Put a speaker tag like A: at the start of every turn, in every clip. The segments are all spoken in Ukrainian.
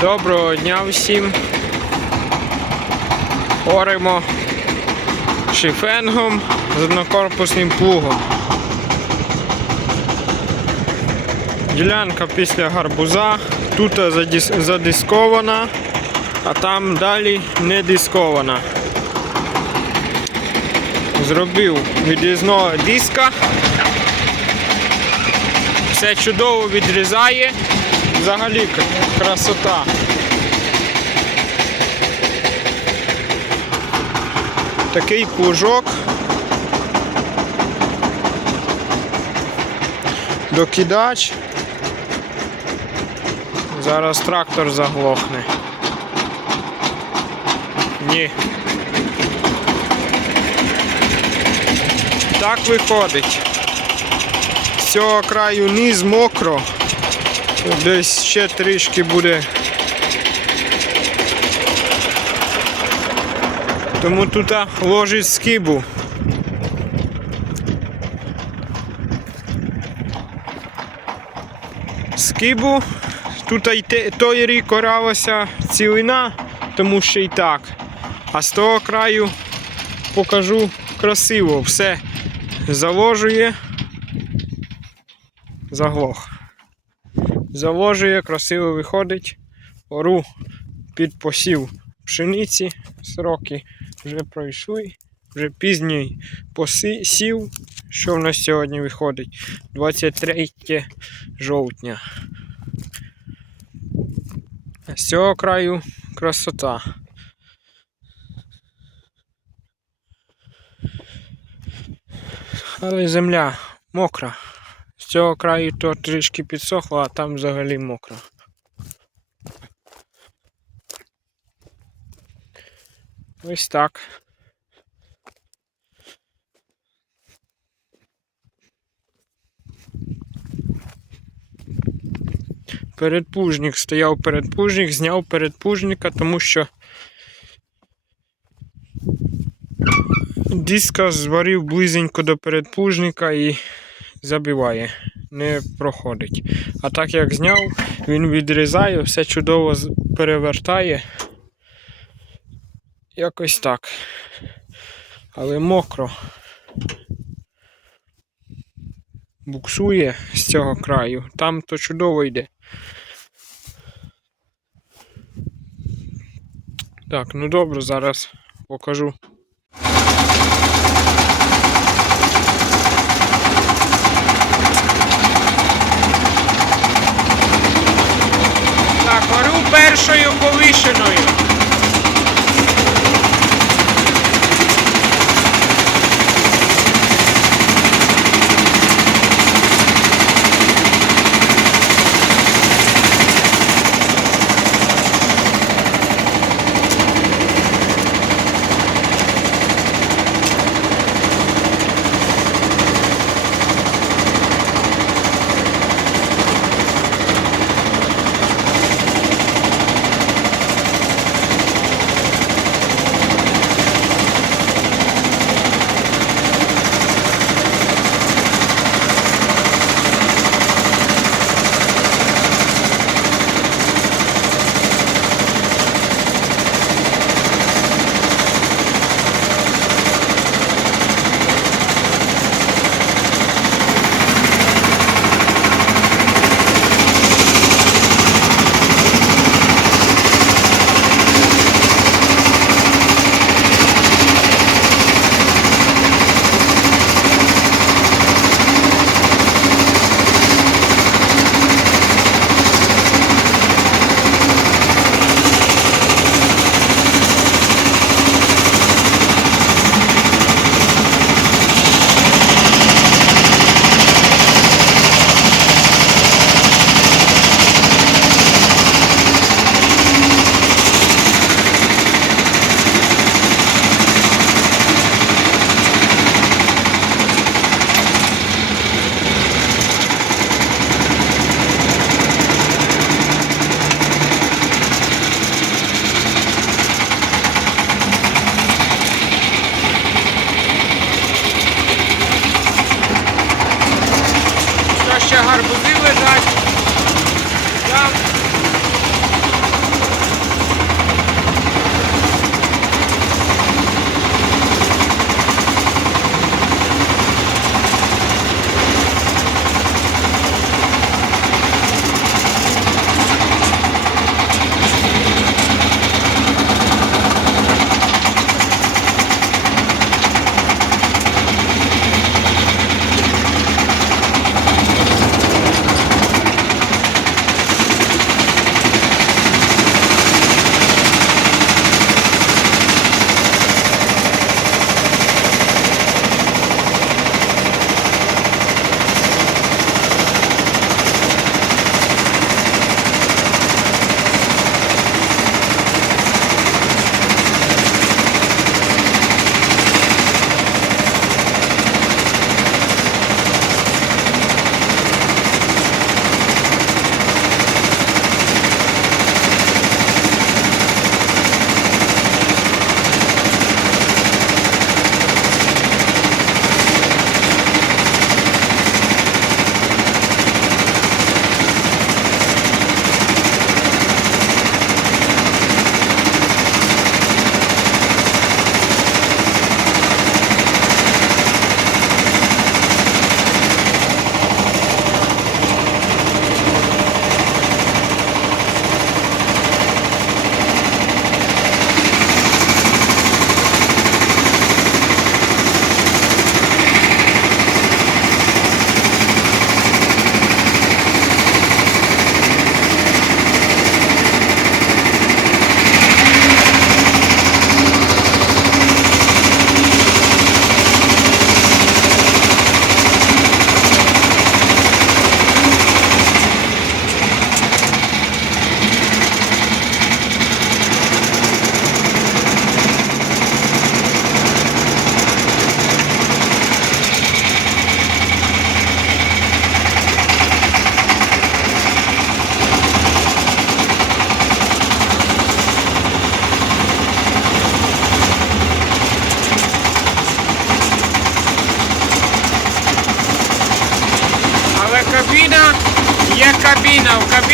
A: Доброго дня всім. Оримо шифенгом з однокорпусним плугом. Ділянка після гарбуза. Тут задискована, а там далі не дискована. Зробив відрізного диска. Все чудово відрізає. Взагалі красота. Такий плужок. Докидач. Зараз трактор заглохне. Ні. Так виходить. З краю низ мокро. Десь ще трішки буде. Тому тут ложить скибу. Скибу. Тут і той рік оралася цілина, тому що і так. А з того краю покажу красиво. Все заложує. Заглох заложує, красиво виходить. Ору під посів пшениці. Сроки вже пройшли. Вже пізній посів. Що в нас сьогодні виходить? 23 жовтня. З цього краю красота. Але земля мокра. Цього краю то трішки підсохло, а там взагалі мокро. Ось так. Передпужник стояв передпужник, зняв передпужника, тому що диска зварив близенько до передпужника і забиває, не проходить. А так як зняв, він відрізає, все чудово перевертає. Якось так. Але мокро. Буксує з цього краю. Там то чудово йде. Так, ну добре, зараз покажу.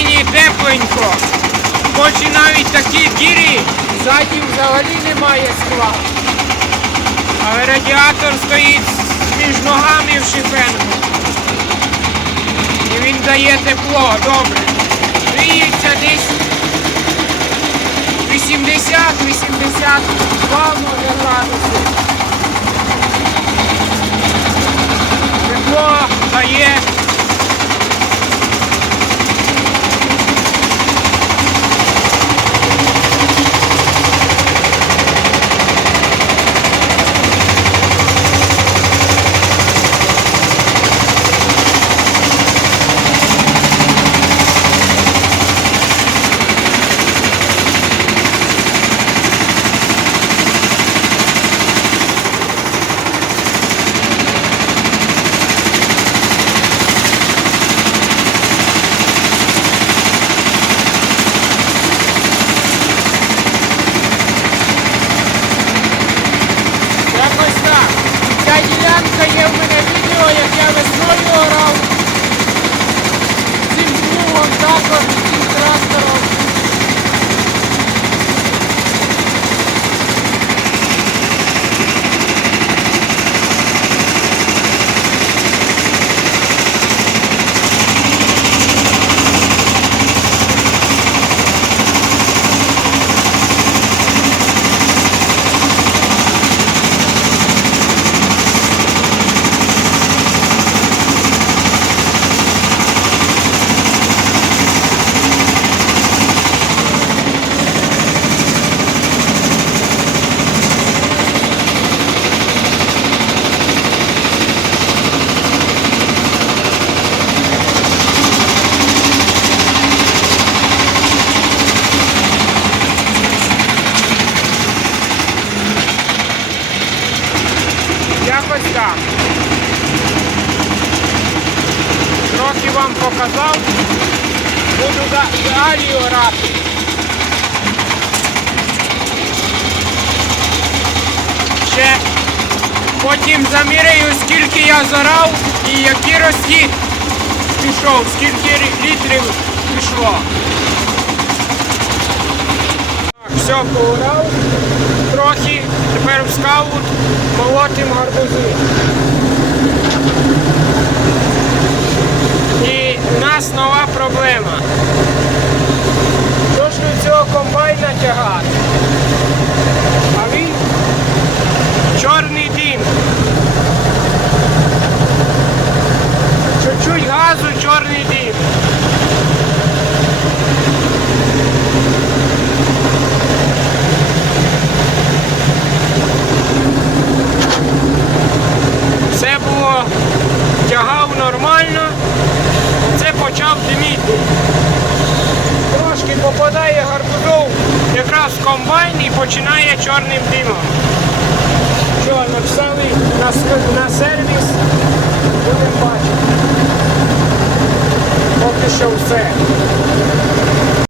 A: Кабіні тепленько. Хоч і навіть такі дірі, ззаді взагалі немає скла. Але радіатор стоїть між ногами в шифенгу. І він дає тепло, добре. Гріється десь 80-82 може градуси. Тепло дає. Якось так. Ця ділянка є в мене відео, як я весною орав. Цим плугом також, цим трактором. Якось так. Трохи вам показав. Буду да- далі орати. Ще потім заміряю, скільки я зорав і який розхід пішов, скільки літрів пішло. Так, все поорав трохи, тепер в скаут молотим гарбузи. В нас нова проблема. Точно цього комбайна тягати. Почав диміти. Трошки попадає гарбузов якраз в комбайн і починає чорним димом. Що, написали на, на сервіс, будемо бачити. Поки що все.